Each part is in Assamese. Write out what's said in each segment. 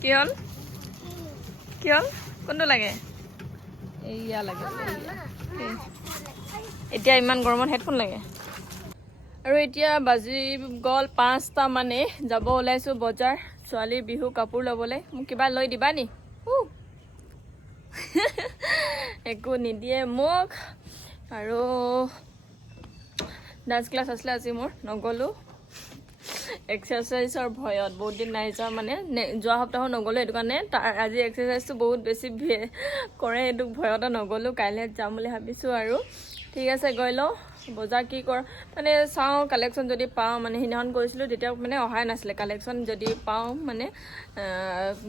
কি হ'ল কোনটো লাগে এইয়া লাগে এতিয়া ইমান গৰমত হেডফোন লাগে আৰু এতিয়া বাজি গ'ল 5টা মানে যাব ওলাইছো বজাৰ ছোৱালীৰ বিহু কাপোৰ ল'বলৈ মোক কিবা লৈ দিবা নি একো নিদিয়ে মোক আৰু ডান্স ক্লাছ আছিলে আজি মোৰ নগলো এক্সাৰসাইজৰ ভয়ত বহুত দিন নাই যোৱা মানে যোৱা সপ্তাহ নগলো এটো কাৰণে আজি এক্সাৰসাইজটো বহুত বেছি কৰে এটো ভয়তে নগলো কাইলে যাম বুলি ভাবিছো আৰু ঠিক আছে গৈ লও বজাৰ কি কৰ মানে চাও কালেকশন যদি পাও মানে হিনাহন কৰিছিলো তেতিয়া মানে অহাই নাছিলে কালেকশন যদি পাও মানে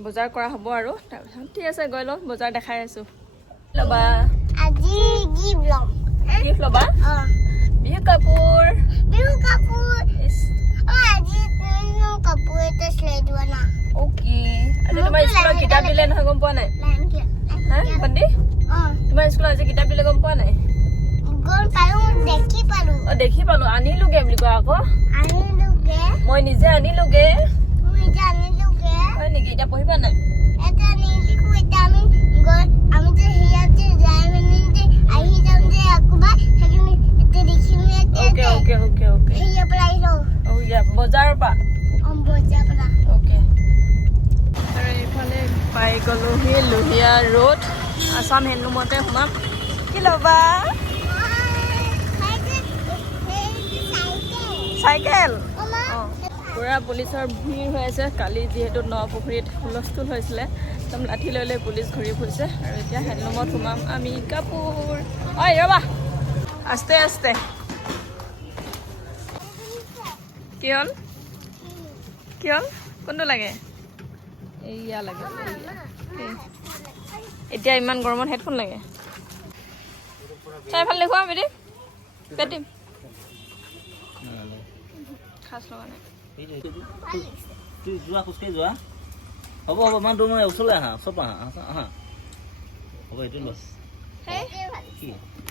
বজাৰ কৰা হ'ব আৰু তাৰপিছত ঠিক আছে গৈ লও বজাৰ দেখাই আছো লবা আজি গিফট লবা বিহু কাপোৰ আজি কাপোৰ এটা চিলাই দিবা না ওকে আজি তোমাৰ স্কুলত কিতাপ দিলে নহয় গম পোৱা নাই হা বন্দি তোমাৰ স্কুলত আজি কিতাপ দিলে গম পোৱা নাই গম পালো দেখি পালো আনিলোগে বুলি কোৱা আকৌ মই নিজে আনিলোগে হয় নেকি এতিয়া পঢ়িবা নাই এটা নিলিখো এটা আমি যে হিয়াতে যাই মানে যে আহি যাম যে আকবা সেইখিনি এটা দেখিম ওকে হিয়া প্লাই লো ও ইয়া বজাৰৰ পা বজাৰ পৰা ওকে আৰু এইফালে পাই গলো হি লোহিয়া ৰোড আসাম হেণ্ডলুমতে সোমাম কি ল'বা চাইকেল পুৰা পুলিচৰ ভিৰ হৈ আছে কালি যিহেতু নপুখুৰীত হুলস্থুল হৈছিলে একদম লাঠি লৈ লৈ পুলিচ ঘূৰি ফুৰিছে আৰু এতিয়া হেণ্ডলুমত সোমাম আমি কাপোৰ ঐ ৰ'বা আস্তে আস্তে কি হ'ল কোনটো লাগে এইয়া লাগে এতিয়া ইমান গৰমত হেডফোন লাগে চাই ভাল দেখুৱা বেটি পেটিম খাস লগা নাই তুই যোৱা খোজকাঢ়ি যোৱা হ'ব মান তোমাৰ ওচৰলৈ আহা চব আহা হ'ব এইটো ল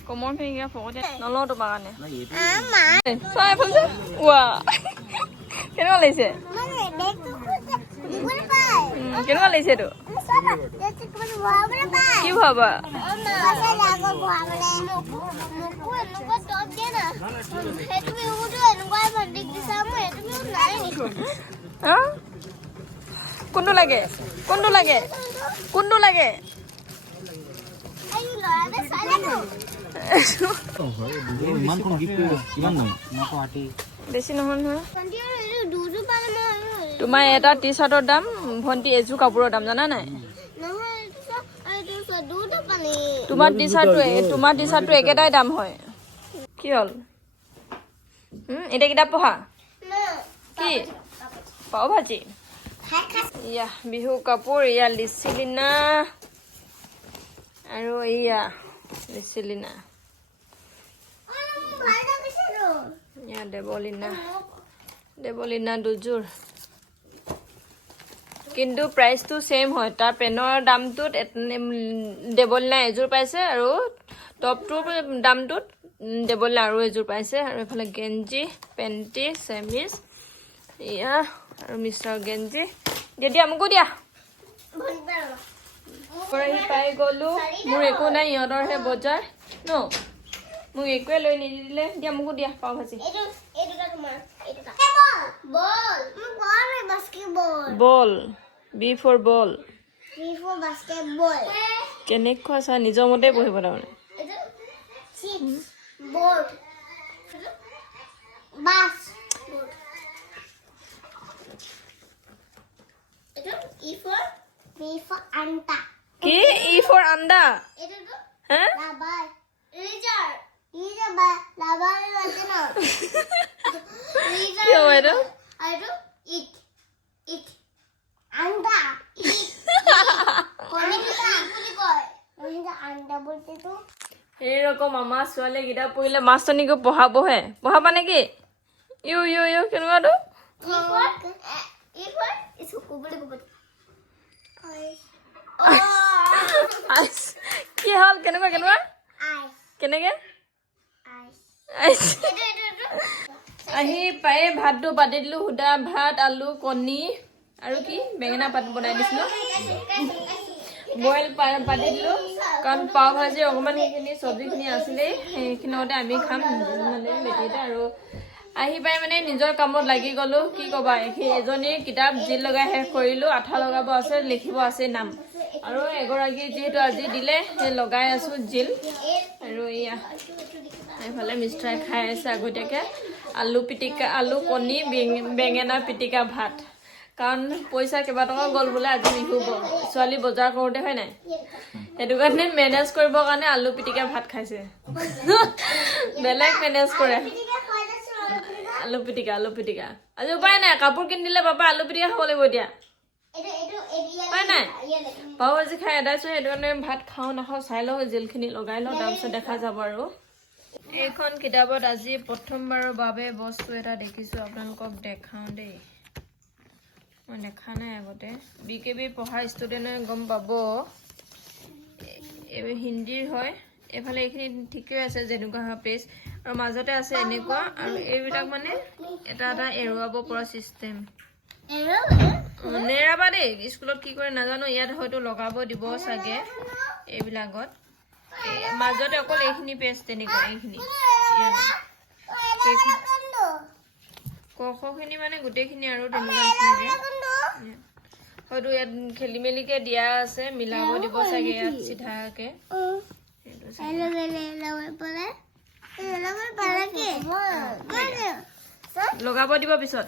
কমৰ ফিৰিঙা ফকতে নলওঁ তোমাৰ কাৰণে চাই ভাল ৱা কেনেকুৱা লাগিছে কেনেকুৱা লাগিছে এইটো কি ভাবা কোনটো লাগে বেছি নহয় নহয় তোমাৰ এটা টি চাৰ্টৰ দাম ভণ্টি এযোৰ কাপোৰৰ দাম জানা নাই তোমাৰ টি চাৰ্টটো একেটাই দাম হয় কি হ'ল এতিয়া কিতাপ পঢ়া কি পাও ভাজি ইয়া বিহু কাপোৰ ইয়া লিচিলিনা আৰু ইয়া লিচিলিনা ইয়া দেৱলিনা দুযোৰ কিন্তু প্ৰাইচটো সেম হয় তাৰ পেনৰ দামটোত দেৱলিনা এযোৰ পাইছে আৰু টপটোৰ দামটোত দেৱলিনা আৰু এযোৰ পাইছে আৰু এফালে গেঞ্জি পেণ্টি চেমিজ ইয়া আৰু মিষ্টাৰ গেঞ্জি দিয়া মোকো দিয়া পাই গলো মোৰ একো নাই ইহঁতৰহে বজাৰ ন মোক একোৱে লৈ নিদিলে দিয়া মোকো দিয়া পাও ভাজি বল বি ফৰ বল কেনেকুৱা চা নিজৰ মতে পঢ়িব তাৰমানে কি ই ফৰ আণ্ডা হা কি হয় এইটো এইৰকম আমাৰ ছোৱালী গিটা পঢ়িলে মাষ্টনীকো পঢ়াবা নেকি ইউ কেনেকুৱাটো কি হল কেনেকুৱা কেনেকে আহি পায়ে ভাতটো পাতি দিলো সুদা ভাত আলু কণী আৰু কি বেঙেনা পাত বনাই দিছিলোঁ বইল পাতি দিলোঁ কাৰণ পাও ভাজি অকণমান সেইখিনি চব্জিখিনি আছিলেই সেইখিনিতে আমি খাম মানে বেটিতে আৰু আহি পাই মানে নিজৰ কামত লাগি গ'লোঁ কি ক'বা এজনী কিতাপ জিল লগাই শেষ কৰিলোঁ আঠা লগাব আছে লিখিব আছে নাম আৰু এগৰাকী যিহেতু আজি দিলে সেই লগাই আছোঁ জিল আৰু এয়া এইফালে মিষ্টাৰে খাই আছে আগতীয়াকৈ আলু পিটিকা আলু কণী বেঙেনা পিটিকা ভাত কাৰণ পইচা কেইবাটকা গ'ল বোলে আজি বিহু ছোৱালী বজাৰ কৰোঁতে হয় নাই সেইটো কাৰণে মেনেজ কৰিবৰ কাৰণে আলু পিটিকা ভাত খাইছে বেলেগ মেনেজ কৰে আলু পিটিকা আজি উপায় নাই কাপোৰ কিনি দিলে পাপা আলু পিটিকা খাব লাগিব এতিয়া হয় নাই পাও আজি খাই এদাইছোঁ সেইটো কাৰণে ভাত খাওঁ নাখাওঁ চাই লওঁ জেলখিনি লগাই লওঁ তাৰপিছত দেখা যাব আৰু এইখন কিতাপত আজি প্ৰথমবাৰৰ বাবে বস্তু এটা দেখিছোঁ আপোনালোকক দেখাওঁ দেই মই দেখা নাই আগতে BKB পঢ়া ষ্টুডেণ্টে গম পাব এই হিন্দীৰ হয় এইফালে এইখিনি ঠিকেই আছে যেনেকুৱা হয় পেজ আৰু মাজতে আছে এনেকুৱা আৰু এইবিলাক মানে এটা এটা এৰুৱাব পৰা চিষ্টেম নেৰাবা দেই স্কুলত কি কৰে নাজানো ইয়াত হয়তো লগাব দিব চাগে এইবিলাকত মাজতে অকল এইখিনি পেজ তেনেকুৱা এইখিনি কখিনি মানে গোটেইখিনি আৰু তেনেকুৱা হয়তো ইয়াত খেলি মেলিকে দিয়া আছে মিলাব দিব চাগে ইয়াত চিধাকে লগাব দিব পিছত